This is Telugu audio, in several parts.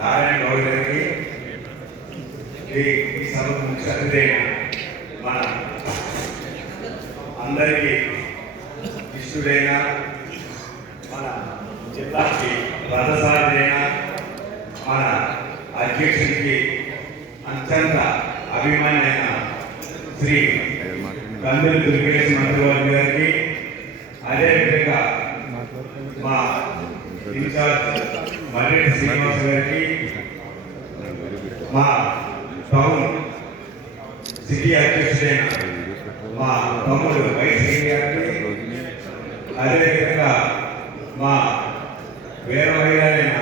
నారాయణ గౌడ్ గారికి ఈ సభకు ముఖ్య అతిథైన మన అందరికీ ఇష్టడైన మన జిల్లాకి రథసారైన మన అధ్యక్షుడికి అత్యంత అభిమాని అయిన శ్రీ కందులు దుర్గేశ్ మంత్రివర్గ గారికి, అదేవిధంగా మా ఇన్ఛార్జ్ మర్రెడ్డి శ్రీనివాస్ గారికి, మా టౌన్ సిటీ అధ్యక్షుడైన మా తమ్ముడు వైసీ గారికి, అదేవిధంగా మా వీరవైరాలైన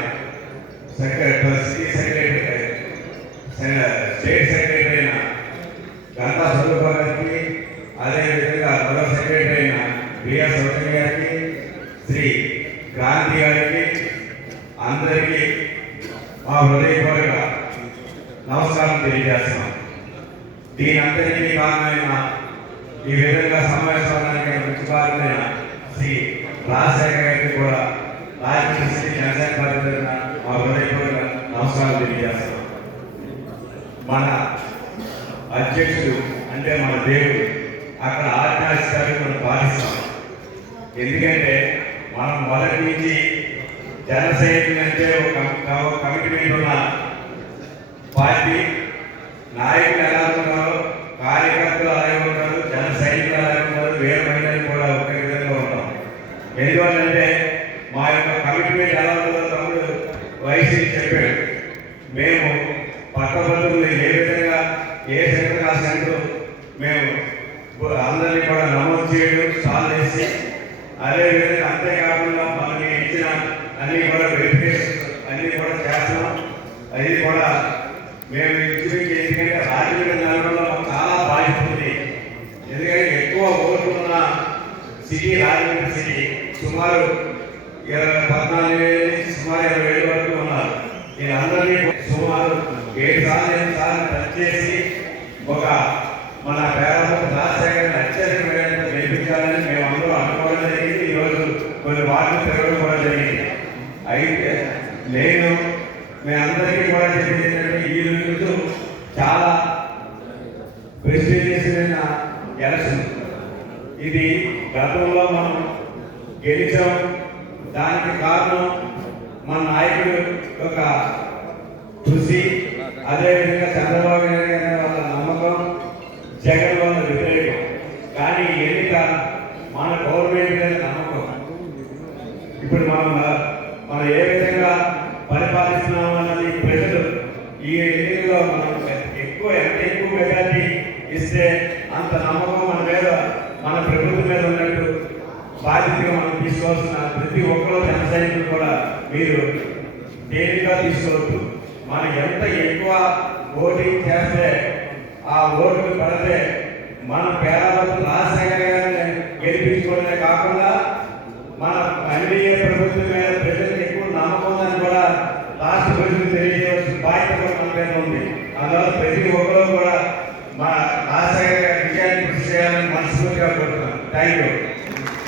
సిటీ సెక్రటరీ స్టేట్ సెక్రటరీ అయిన గంటా స్వరూప గారికి, అదేవిధంగా మరో సెక్రటరీ అయిన బిఆర్ సౌజన్య గారికి, శ్రీ క్రాంతి గారికి, అందరికీ మా హృదయపూర్వక నమస్కారం తెలియజేస్తున్నాం. దీని అందరికీ కారణమైన ఈ విధంగా సమావేశానికి ముఖ్య కారణమైన శ్రీ రాజశేఖర్ గారికి కూడా రాజకీయ శ్రీ జనసేన పార్టీ తరఫున మా హృదయపూర్వక నమస్కారం తెలియజేస్తున్నాం. మన అధ్యక్షుడు అంటే మన దేవుడు, అక్కడ ఆజ్ఞాధికారులు మనం పాటిస్తాం. ఎందుకంటే మనం మొదటి నుంచి జనసైనికులు అంటే ఒక కమిట్మెంట్ ఉన్న పార్టీ. నాయకులు ఎలా ఉంటారో కార్యకర్తలు అలాగే ఉంటారు, జన సైనికులు అలాగే ఉంటారు, వేరే మహిళలు కూడా ఒకే విధంగా ఉంటాం. ఎందువల్లంటే మా యొక్క కమిట్మెంట్ ఎలా ఉంటుందో తమ్ముడు వయసు చెప్పాడు. మేము పట్టభద్రులు ఏ విధంగా ఏ సెంటర్ ఆ సెంటర్ మేము అందరినీ కూడా నమోదు చేయడం స్టాల్ చేసి, అదేవిధంగా అంతేకాకుండా మనకి ఇచ్చిన అన్నీ కూడా వెరిఫికేషన్ అన్నీ కూడా చేస్తున్నాం. అది కూడా మేము ఇంచుమించు ఎందుకంటే రాజకీయ నగరంలో చాలా బాధ్యత ఉంది. ఎందుకంటే ఎక్కువ ఓట్లు ఉన్న సిటీ రాజమండ్రి సిటీ సుమారు 14,000 నుంచి సుమారు 20,000 వరకు ఉన్నారు. వీళ్ళందరినీ సుమారు 7 సార్లు టచ్ చేసి ఒక మన పేదలకు రాజశేఖర్ అత్యధికమైన గెలిపించాలని మేము అందరూ అనుకోవడం జరిగింది. ఈరోజు కొన్ని వార్డులు తిరగడం కూడా జరిగింది. అయితే మేమందరికీ కూడా చెప్పింది ఏంటంటే ఈ రోజు చాలా ప్రెస్టీజియస్ అయిన ఎలక్షన్. ఇది గతంలో మనం గెలిచాం. దానికి కారణం మన నాయకుడు యొక్క కృషి, అదేవిధంగా చంద్రబాబు నాయుడు గారి వాళ్ళ నమ్మకం, జగన్ వాళ్ళ వ్యతిరేకం. కానీ ఎన్నిక మన గవర్నమెంట్ మీద నమ్మకం. ఇప్పుడు మనం ఏ విధంగా పరిపాలిస్తున్నాం అన్నది ప్రజలు ఈ ఎన్నికల్లో మనం ఎంత ఎక్కువ మెజార్టీ ఇస్తే అంత నమ్మకం మన మీద, మన ప్రభుత్వం మీద ఉన్నట్టు బాధ్యతగా మనం తీసుకోవాల్సిన ప్రతి ఒక్కరూ జన సైనికులు కూడా మీరు తేలిగా తీసుకోవద్దు. మనం ఎంత ఎక్కువ ఓటింగ్ చేస్తే ఆ ఓట్లు పడితే మన పేదలకు రాజశేఖర్ గారిని గెలిపించుకోవడమే కాకుండా మన ఎన్డీఏ ప్రభుత్వం మీద ప్రజలకు ఎక్కువ నమ్మకం ఉందని కూడా రాష్ట్ర ప్రజలకు తెలియజేయవలసిన బాధ్యత మన మీద ఉంది. అందువల్ల ప్రతి ఒక్కరు